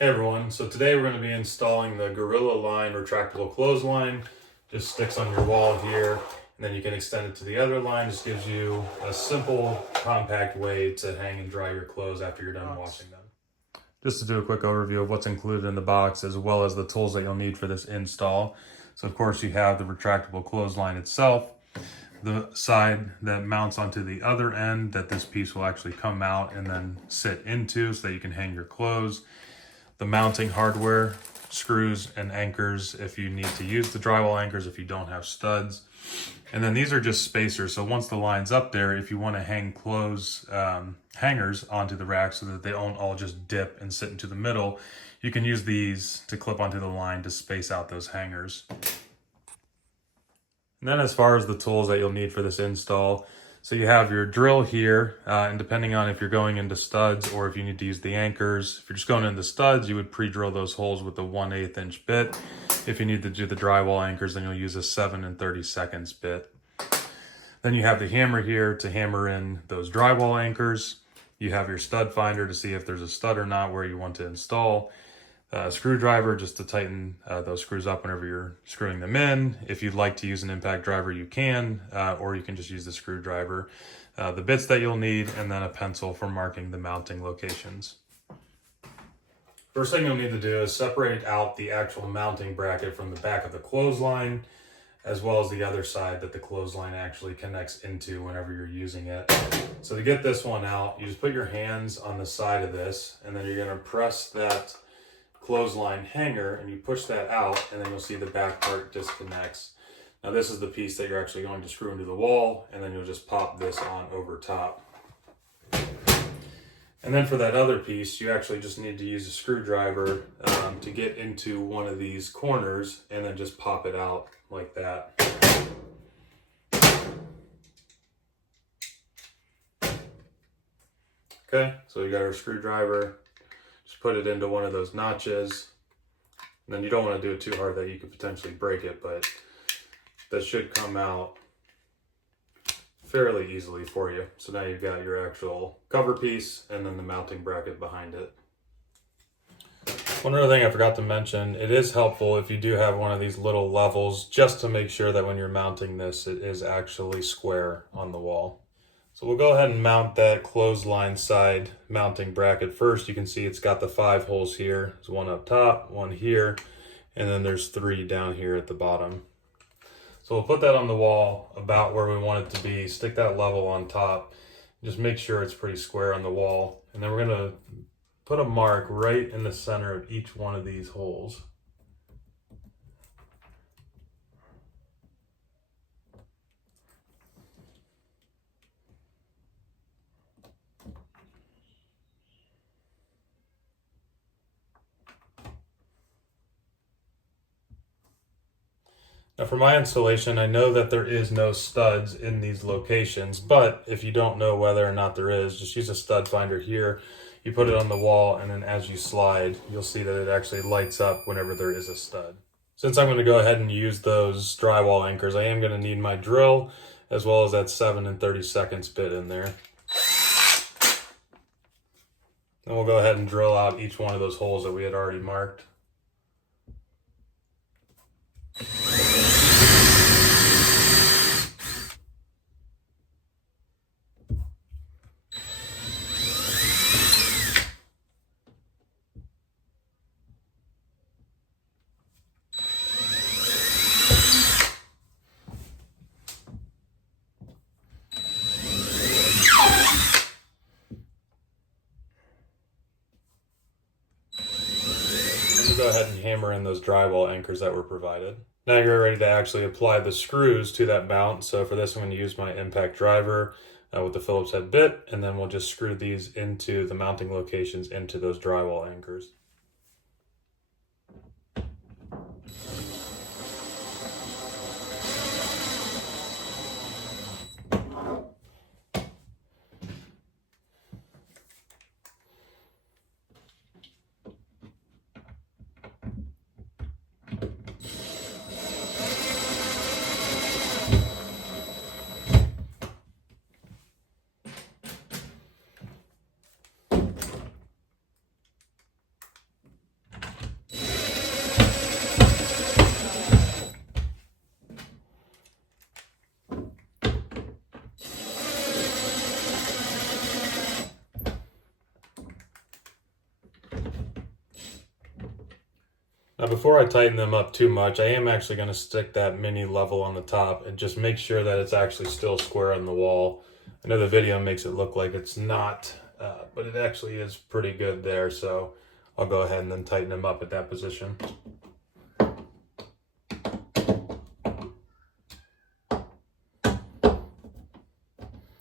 Hey everyone, so today we're going to be installing the GorillaLine retractable clothesline. Just sticks on your wall here, and then you can extend it to the other line. Just gives you a simple, compact way to hang and dry your clothes after you're done washing them. Just to do a quick overview of what's included in the box, as well as the tools that you'll need for this install. So of course you have the retractable clothesline itself, the side that mounts onto the other end that this piece will actually come out and then sit into so that you can hang your clothes. The mounting hardware, screws and anchors if you need to use the drywall anchors if you don't have studs. And then these are just spacers, so once the line's up there, if you want to hang clothes hangers onto the rack so that they don't all just dip and sit into the middle, you can use these to clip onto the line to space out those hangers. And then as far as the tools that you'll need for this install, so you have your drill here, and depending on if you're going into studs or if you need to use the anchors, if you're just going into studs, you would pre-drill those holes with a 1/8 inch bit. If you need to do the drywall anchors, then you'll use a 7 30" bit. Then you have the hammer here to hammer in those drywall anchors. You have your stud finder to see if there's a stud or not where you want to install. Screwdriver just to tighten those screws up whenever you're screwing them in. If you'd like to use an impact driver, you can, or you can just use the screwdriver. The bits that you'll need, and then a pencil for marking the mounting locations. First thing you'll need to do is separate out the actual mounting bracket from the back of the clothesline, as well as the other side that the clothesline actually connects into whenever you're using it. So to get this one out, you just put your hands on the side of this, and then you're gonna press that clothesline hanger and you push that out, and then you'll see the back part disconnects. Now this is the piece that you're actually going to screw into the wall, and then you'll just pop this on over top. And then for that other piece, you actually just need to use a screwdriver to get into one of these corners, and then just pop it out like that. Okay, so you got our screwdriver. Just put it into one of those notches. And then you don't want to do it too hard that you could potentially break it, but that should come out fairly easily for you. So now you've got your actual cover piece and then the mounting bracket behind it. One other thing I forgot to mention, it is helpful if you do have one of these little levels, just to make sure that when you're mounting this, it is actually square on the wall. So we'll go ahead and mount that clothesline side mounting bracket first. You can see it's got the 5 holes here. There's one up top, one here, and then there's 3 down here at the bottom. So we'll put that on the wall about where we want it to be, stick that level on top, just make sure it's pretty square on the wall. And then we're gonna put a mark right in the center of each one of these holes. Now for my installation, I know that there is no studs in these locations, but if you don't know whether or not there is, just use a stud finder here. You put it on the wall, and then as you slide, you'll see that it actually lights up whenever there is a stud. Since I'm going to go ahead and use those drywall anchors, I am going to need my drill, as well as that 7 30" bit in there. Then we'll go ahead and drill out each one of those holes that we had already marked. Go ahead and hammer in those drywall anchors that were provided. Now you're ready to actually apply the screws to that mount. So for this, I'm going to use my impact driver with the Phillips head bit, and then we'll just screw these into the mounting locations into those drywall anchors. Now before I tighten them up too much, I am actually going to stick that mini level on the top and just make sure that it's actually still square on the wall. I know the video makes it look like it's not, but it actually is pretty good there, so I'll go ahead and then tighten them up at that position.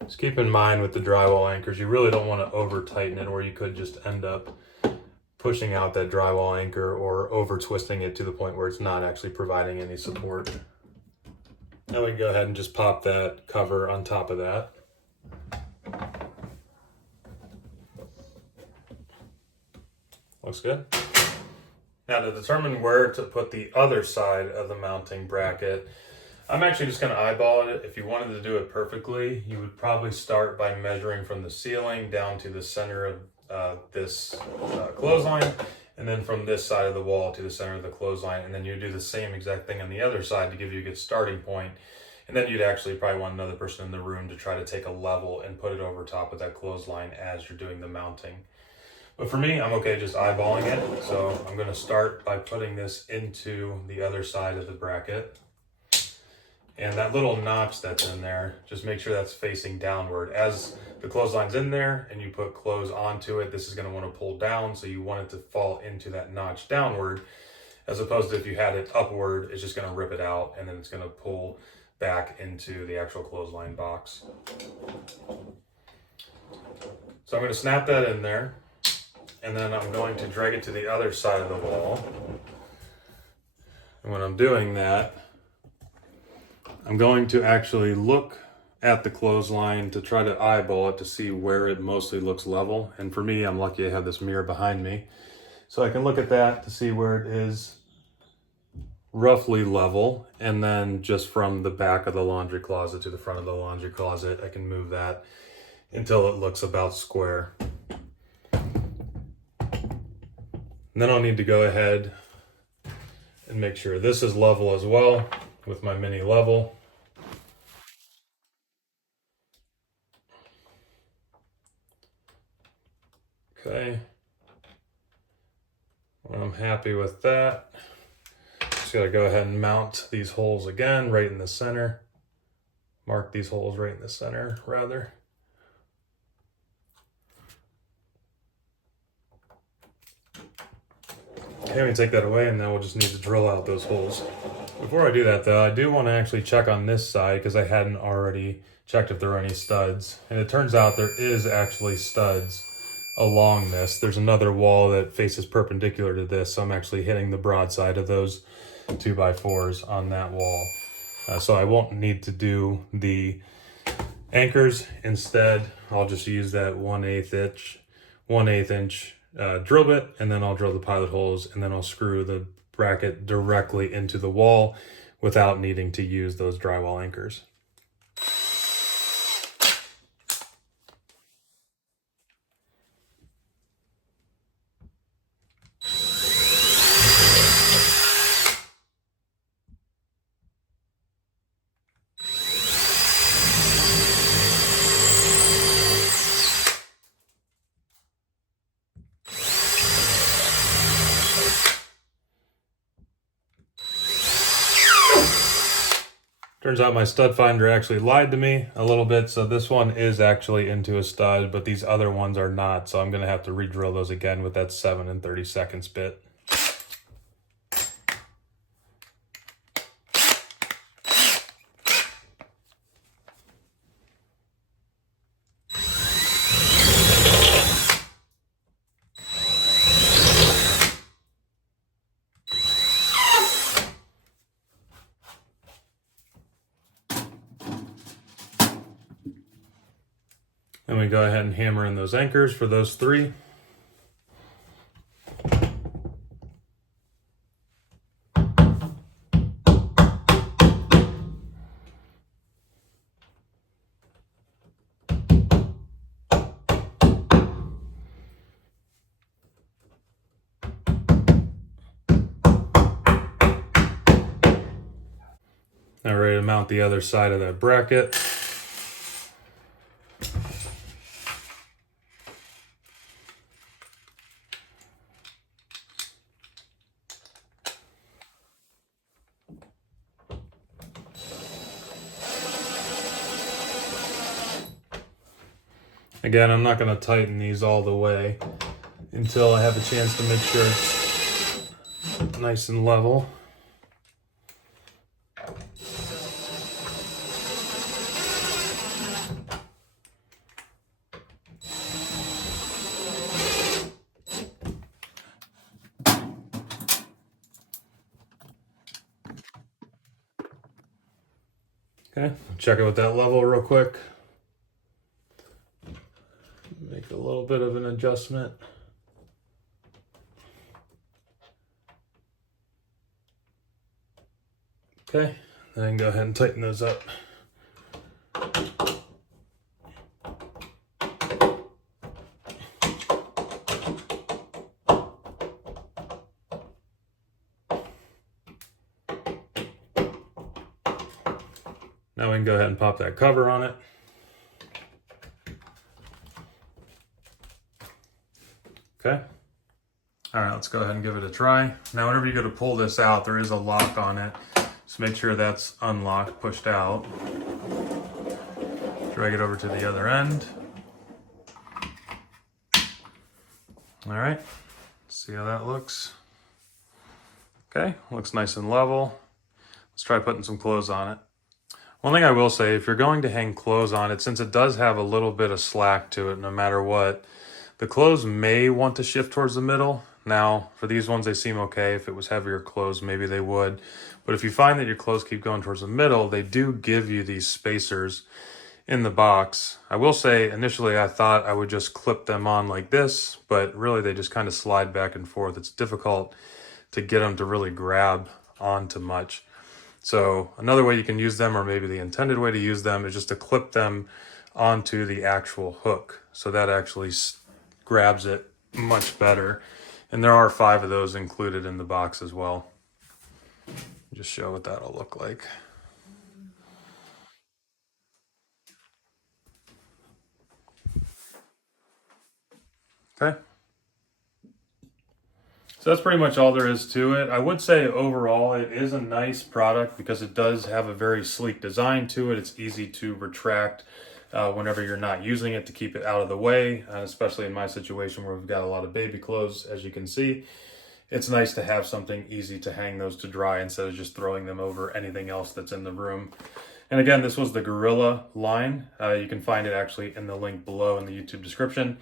Just keep in mind with the drywall anchors, you really don't want to over tighten it, or you could just end up pushing out that drywall anchor or over twisting it to the point where it's not actually providing any support. Now we can go ahead and just pop that cover on top of that. Looks good. Now to determine where to put the other side of the mounting bracket, I'm actually just going to eyeball it. If you wanted to do it perfectly, you would probably start by measuring from the ceiling down to the center of this clothesline, and then from this side of the wall to the center of the clothesline, and then you do the same exact thing on the other side to give you a good starting point. And then you'd actually probably want another person in the room to try to take a level and put it over top of that clothesline as you're doing the mounting. But for me, I'm okay just eyeballing it. So I'm going to start by putting this into the other side of the bracket. And that little notch that's in there, just make sure that's facing downward. As the clothesline's in there and you put clothes onto it, this is going to want to pull down, so you want it to fall into that notch downward, as opposed to if you had it upward, it's just going to rip it out and then it's going to pull back into the actual clothesline box. So I'm going to snap that in there, and then I'm going to drag it to the other side of the wall. And when I'm doing that, I'm going to actually look at the clothesline to try to eyeball it to see where it mostly looks level. And for me, I'm lucky I have this mirror behind me, so I can look at that to see where it is roughly level. And then just from the back of the laundry closet to the front of the laundry closet, I can move that until it looks about square. And then I'll need to go ahead and make sure this is level as well with my mini level. Okay, when I'm happy with that, just gotta go ahead and mount these holes again right in the center. Mark these holes right in the center, rather. Okay, we take that away, and now we'll just need to drill out those holes. Before I do that though, I do want to actually check on this side because I hadn't already checked if there were any studs. And it turns out there is actually studs along this. There's another wall that faces perpendicular to this, so I'm actually hitting the broad side of those 2x4s on that wall. So I won't need to do the anchors. Instead, I'll just use that 1/8 inch drill bit, and then I'll drill the pilot holes, and then I'll screw the bracket directly into the wall without needing to use those drywall anchors. Turns out my stud finder actually lied to me a little bit, so this one is actually into a stud, but these other ones are not, so I'm going to have to re-drill those again with that 7 30/2 bit. Then we go ahead and hammer in those anchors for those 3. Now we're ready to mount the other side of that bracket. Again, I'm not going to tighten these all the way until I have a chance to make sure it's nice and level. Okay, check it with that level real quick. Make a little bit of an adjustment. Okay, then go ahead and tighten those up. Now we can go ahead and pop that cover on it. Okay. All right, let's go ahead and give it a try. Now, whenever you go to pull this out, there is a lock on it. So make sure that's unlocked, pushed out. Drag it over to the other end. All right, see how that looks. Okay, looks nice and level. Let's try putting some clothes on it. One thing I will say, if you're going to hang clothes on it, since it does have a little bit of slack to it no matter what, the clothes may want to shift towards the middle. Now, for these ones, they seem okay. If it was heavier clothes, maybe they would. But if you find that your clothes keep going towards the middle, they do give you these spacers in the box. I will say, initially, I thought I would just clip them on like this, but really they just kind of slide back and forth. It's difficult to get them to really grab onto much. So another way you can use them, or maybe the intended way to use them, is just to clip them onto the actual hook. So that actually grabs it much better. And there are 5 of those included in the box as well. Just show what that'll look like. Okay. So that's pretty much all there is to it. I would say overall it is a nice product because it does have a very sleek design to it. It's easy to retract whenever you're not using it to keep it out of the way, especially in my situation where we've got a lot of baby clothes, as you can see. It's nice to have something easy to hang those to dry instead of just throwing them over anything else that's in the room. And again, this was the GorillaLine. You can find it actually in the link below in the YouTube description.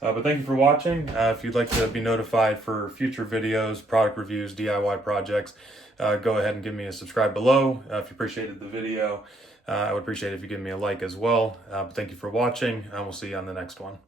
But thank you for watching. If you'd like to be notified for future videos, product reviews, DIY projects, go ahead and give me a subscribe below. If you appreciated the video, I would appreciate it if you give me a like as well. But thank you for watching, and we'll see you on the next one.